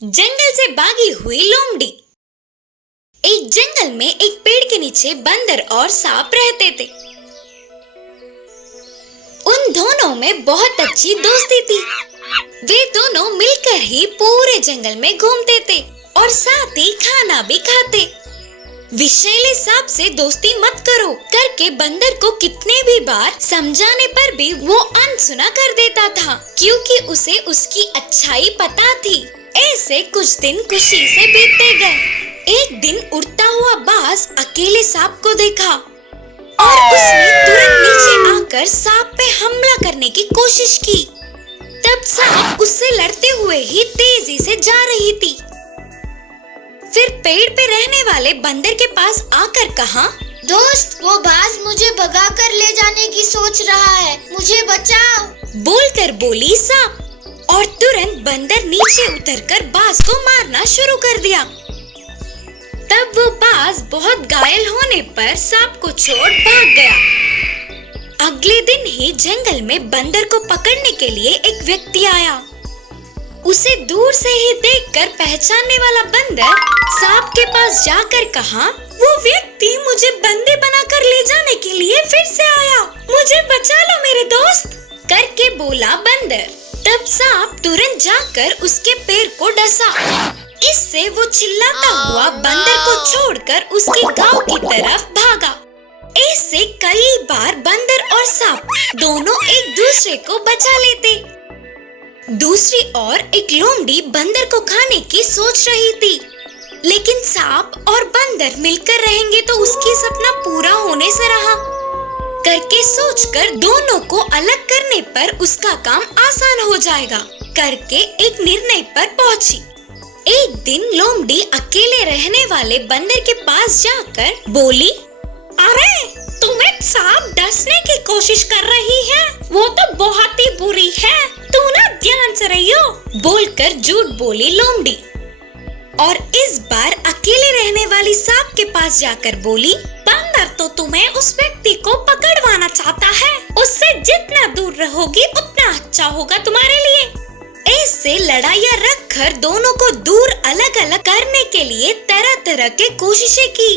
जंगल से भागी हुई लोमड़ी। एक जंगल में एक पेड़ के नीचे बंदर और सांप रहते थे। उन दोनों में बहुत अच्छी दोस्ती थी। वे दोनों मिलकर ही पूरे जंगल में घूमते थे और साथ ही खाना भी खाते। विषैले सांप से दोस्ती मत करो करके बंदर को कितने भी बार समझाने पर भी वो अनसुना कर देता था, क्योंकि उसे उसकी अच्छाई पता थी। ऐसे कुछ दिन खुशी से बीतते गए। एक दिन उड़ता हुआ बाज अकेले सांप को देखा और उसने तुरंत नीचे आकर सांप पे हमला करने की कोशिश की। तब सांप उससे लड़ते हुए ही तेजी से जा रही थी। फिर पेड़ पे रहने वाले बंदर के पास आकर कहा, दोस्त, वो बाज मुझे भगा कर ले जाने की सोच रहा है, मुझे बचाओ। बोलकर बोली सांप, और तुरंत बंदर नीचे उतरकर बाज को मारना शुरू कर दिया। तब वो बाज बहुत घायल होने पर सांप को छोड़ भाग गया। अगले दिन ही जंगल में बंदर को पकड़ने के लिए एक व्यक्ति आया। उसे दूर से ही देखकर पहचानने वाला बंदर सांप के पास जाकर कहा, वो व्यक्ति मुझे बंदी बनाकर ले जाने के लिए फिर से आया, मुझे बचा लो मेरे दोस्त करके बोला बंदर। तब सांप तुरंत जाकर उसके पैर को डसा। इससे वो चिल्लाता हुआ बंदर को छोड़कर उसके गांव की तरफ भागा। ऐसे कई बार बंदर और सांप दोनों एक दूसरे को बचा लेते। दूसरी ओर एक लोमड़ी बंदर को खाने की सोच रही थी, लेकिन सांप और बंदर मिलकर रहेंगे तो उसकी सपना पूरा होने से रहा करके सोचकर दोनों को अलग करने पर उसका काम आसान हो जाएगा करके एक निर्णय पर पहुंची। एक दिन लोमड़ी अकेले रहने वाले बंदर के पास जाकर बोली, अरे तुम्हें सांप डसने की कोशिश कर रही है, वो तो बहुत ही बुरी है, तू ना ध्यान से रहियो बोलकर झूठ बोली लोमड़ी। और इस बार अकेले रहने वाली सांप के पास जाकर बोली, बंदर तो तुम्हें उस व्यक्ति को पकड़वाना चाहता है, उससे जितना दूर रहोगी उतना अच्छा होगा तुम्हारे लिए। ऐसे लड़ाइयाँ रखकर दोनों को दूर अलग अलग करने के लिए तरह तरह के कोशिशें की,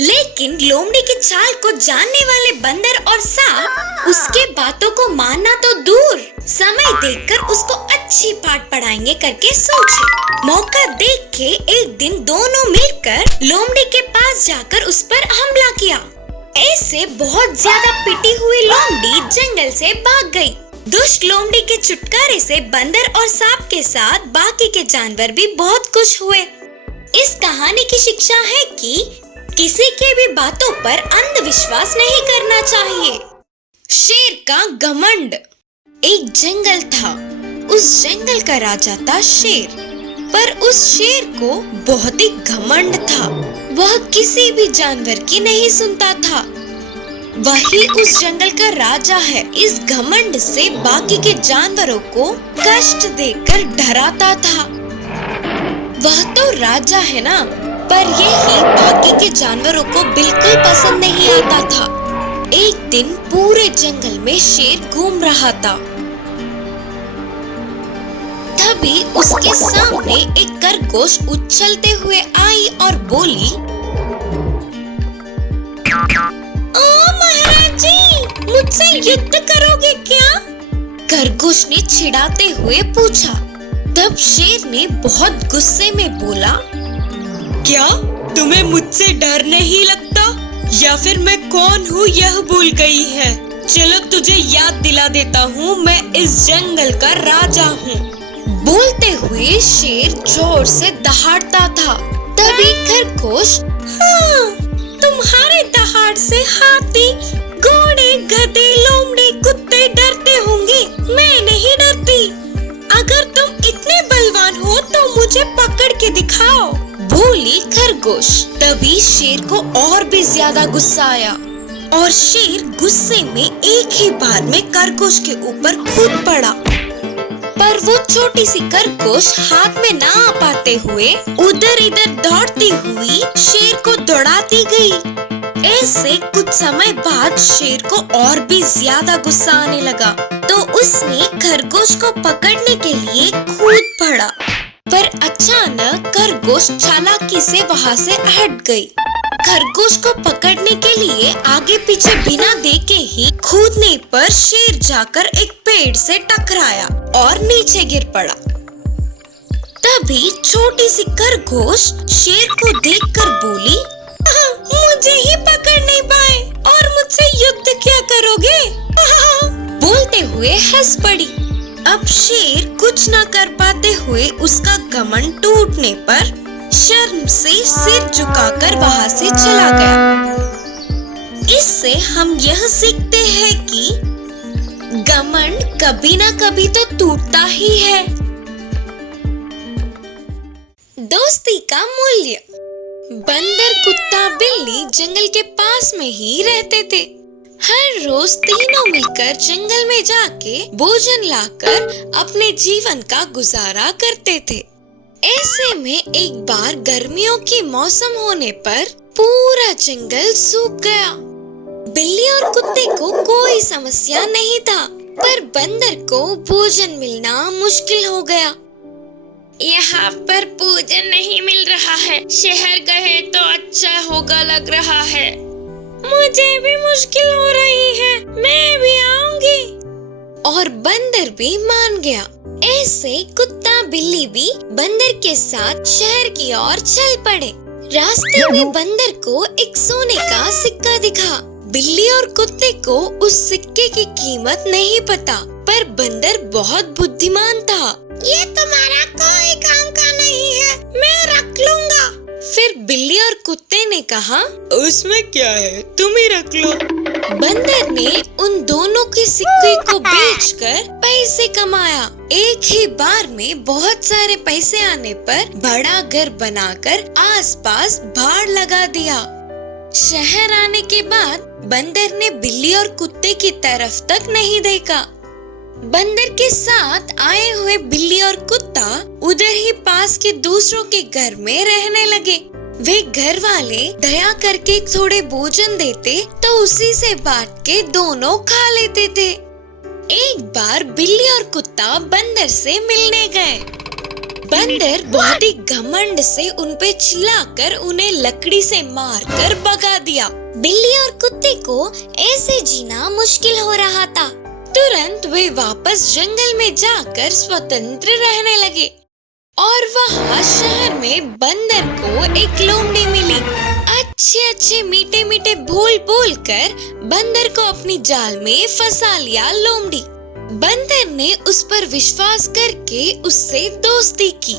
लेकिन लोमड़ी की चाल को जानने वाले बंदर और सांप उसके बातों को मानना तो दूर, समय देखकर उसको अच्छी पाठ पढ़ाएंगे करके सोचे। मौका देख के एक दिन दोनों मिलकर लोमड़ी के पास जाकर उस पर हमला किया। ऐसे बहुत ज्यादा पिटी हुई लोमड़ी जंगल से भाग गई। दुष्ट लोमड़ी के छुटकारे से बंदर और सांप के साथ बाकी के जानवर भी बहुत खुश हुए। इस कहानी की शिक्षा है कि किसी के भी बातों पर अंधविश्वास नहीं करना चाहिए। शेर का घमंड। एक जंगल था, उस जंगल का राजा था शेर, पर उस शेर को बहुत ही घमंड था। वह किसी भी जानवर की नहीं सुनता था। वही उस जंगल का राजा है। इस घमंड से बाकी के जानवरों को कष्ट देकर डराता था। वह तो राजा है ना, पर यही बाकी के जानवरों को बिल्कुल पसंद नहीं आता था। एक दिन पूरे जंगल में शेर घूम रहा था। तभी उसके सामने एक खरगोश उछलते हुए आई और बोली, ओ महाराज जी, मुझसे युद्ध करोगे क्या? खरगोश ने चिढ़ाते हुए पूछा। तब शेर ने बहुत गुस्से में बोला, क्या तुम्हें मुझसे डर नहीं लगता, या फिर मैं कौन हूँ यह भूल गई है? चलो तुझे याद दिला देता हूँ, मैं इस जंगल का राजा हूँ। बोलते हुए शेर जोर से दहाड़ता था। तभी खरगोश, हाँ, तुम्हारे दहाड़ से हाथी, घोड़े, गधे, लोमड़ी, कुत्ते डरते होंगे, मैं नहीं डरती। अगर तुम इतने बलवान हो तो मुझे पकड़ के दिखाओ बोली खरगोश। तभी शेर को और भी ज्यादा गुस्सा आया और शेर गुस्से में एक ही बार में खरगोश के ऊपर कूद पड़ा। पर वो छोटी सी खरगोश हाथ में ना आ पाते हुए उधर इधर दौड़ती हुई शेर को दौड़ाती गई। ऐसे कुछ समय बाद शेर को और भी ज्यादा गुस्सा आने लगा, तो उसने खरगोश को पकड़ने के लिए कूद पड़ा। पर अचानक खरगोश चालाकी से वहाँ से हट गई। खरगोश को पकड़ने के लिए आगे पीछे बिना देखे ही कूदने पर शेर जाकर एक पेड़ से टकराया और नीचे गिर पड़ा। तभी छोटी सी खरगोश शेर को देखकर बोली, मुझे ही पकड़ नहीं पाए और मुझसे युद्ध क्या करोगे? बोलते हुए हंस पड़ी। अब शेर कुछ न कर पाते हुए उसका घमंड टूटने पर शर्म से सिर झुकाकर वहाँ से चला गया। इससे हम यह सीखते हैं कि घमंड कभी न कभी तो टूटता ही है। दोस्ती का मूल्य। बंदर, कुत्ता, बिल्ली जंगल के पास में ही रहते थे। हर रोज तीनों मिलकर जंगल में जाके भोजन लाकर अपने जीवन का गुजारा करते थे। ऐसे में एक बार गर्मियों की मौसम होने पर पूरा जंगल सूख गया। बिल्ली और कुत्ते को कोई समस्या नहीं था, पर बंदर को भोजन मिलना मुश्किल हो गया। यहाँ पर भोजन नहीं मिल रहा है, शहर गए तो अच्छा होगा लग रहा है। मुझे भी मुश्किल हो रही है, मैं भी आऊंगी। और बंदर भी मान गया। ऐसे कुत्ता बिल्ली भी बंदर के साथ शहर की ओर चल पड़े। रास्ते में बंदर को एक सोने का सिक्का दिखा। बिल्ली और कुत्ते को उस सिक्के की कीमत नहीं पता, पर बंदर बहुत बुद्धिमान था। ये तुम्हारा कोई काम का नहीं है, मैं रख लूंगा। फिर बिल्ली और कुत्ते ने कहा, उसमें क्या है, तुम ही रख लो। बंदर ने उन दोनों के सिक्के को बेचकर पैसे कमाया। एक ही बार में बहुत सारे पैसे आने पर बड़ा घर बनाकर आसपास बाड़ लगा दिया। शहर आने के बाद बंदर ने बिल्ली और कुत्ते की तरफ तक नहीं देखा। बंदर के साथ आए हुए बिल्ली और कुत्ता उधर ही पास के दूसरों के घर में रहने लगे। वे घर वाले दया करके थोड़े भोजन देते तो उसी से बांट के दोनों खा लेते थे। एक बार बिल्ली और कुत्ता बंदर से मिलने गए। बंदर बहुत ही घमंड से उन पे चिल्लाकर उन्हें लकड़ी से मारकर भगा दिया। बिल्ली और कुत्ते को ऐसे जीना मुश्किल हो रहा था। तुरंत वे वापस जंगल में जाकर स्वतंत्र रहने लगे। और वहाँ शहर में बंदर को एक लोमड़ी मिली। अच्छे मीठे मीठे बोल बोल कर बंदर को अपनी जाल में फंसा लिया लोमड़ी। बंदर ने उस पर विश्वास करके उससे दोस्ती की।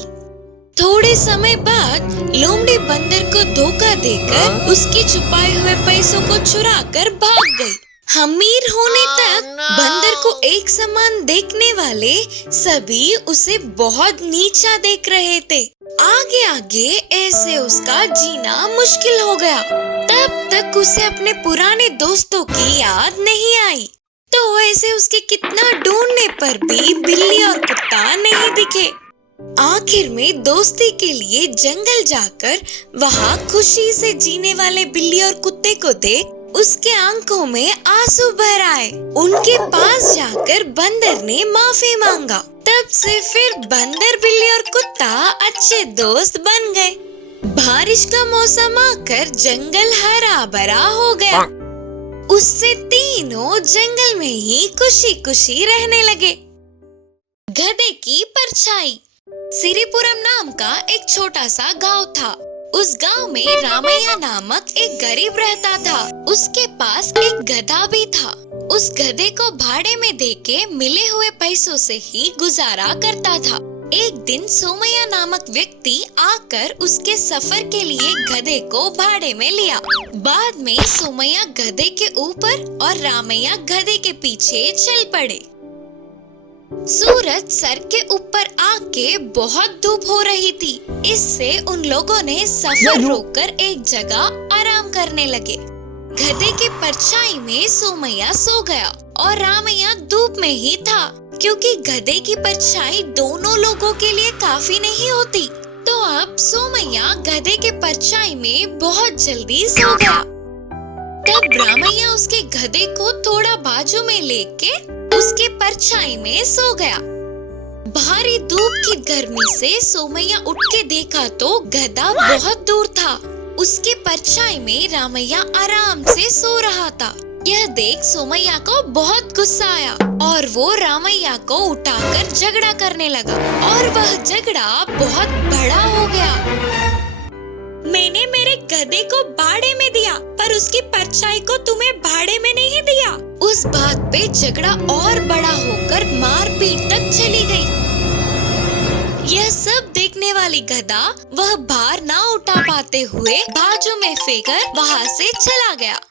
थोड़े समय बाद लोमड़ी बंदर को धोखा देकर उसके छुपाए हुए पैसों को चुराकर भाग गई। अमीर होने तक बंदर को एक समान देखने वाले सभी उसे बहुत नीचा देख रहे थे। आगे आगे ऐसे उसका जीना मुश्किल हो गया। तब तक उसे अपने पुराने दोस्तों की याद नहीं आई। तो ऐसे उसके कितना ढूंढने पर भी बिल्ली और कुत्ता नहीं दिखे। आखिर में दोस्ती के लिए जंगल जाकर वहाँ खुशी से जीने वाले बिल्ली और कुत्ते को देख उसके आंखों में आंसू भर आए। उनके पास जाकर बंदर ने माफी मांगा। तब से फिर बंदर, बिल्ली और कुत्ता अच्छे दोस्त बन गए। बारिश का मौसम आकर जंगल हरा भरा हो गया। उससे तीनों जंगल में ही खुशी खुशी रहने लगे। गधे की परछाई। सिरिपुरम नाम का एक छोटा सा गांव था। उस गांव में रामैया नामक एक गरीब रहता था। उसके पास एक गधा भी था। उस गधे को भाड़े में देके मिले हुए पैसों से ही गुजारा करता था। एक दिन सोमैया नामक व्यक्ति आकर उसके सफर के लिए गधे को भाड़े में लिया। बाद में सोमैया गधे के ऊपर और रामैया गधे के पीछे चल पड़े। सूरज सर के ऊपर आके बहुत धूप हो रही थी। इससे उन लोगों ने सफर रोककर एक जगह आराम करने लगे। गधे की परछाई में सोमैया सो गया और रामैया धूप में ही था, क्योंकि गधे की परछाई दोनों लोगों के लिए काफी नहीं होती। तो अब सोमैया गधे के परछाई में बहुत जल्दी सो गया। तब रामैया उसके गधे को थोड़ा बाजू में लेके उसके परछाई में सो गया। भारी धूप की गर्मी से सोमैया उठ के देखा तो गधा बहुत दूर था। उसके परछाई में रामैया आराम से सो रहा था। यह देख सोमैया को बहुत गुस्सा आया और वो रामैया को उठाकर झगड़ा करने लगा और वह झगड़ा बहुत बड़ा हो गया। मैंने मेरे गधे को भाड़े में दिया पर उसकी परछाई को तुम्हें भाड़े में नहीं दिया। उस बात पे झगड़ा और बड़ा होकर मारपीट तक चली गई। यह सब देखने वाली गधा वह भार ना उठा पाते हुए बाजू में फेंकर वहाँ से चला गया।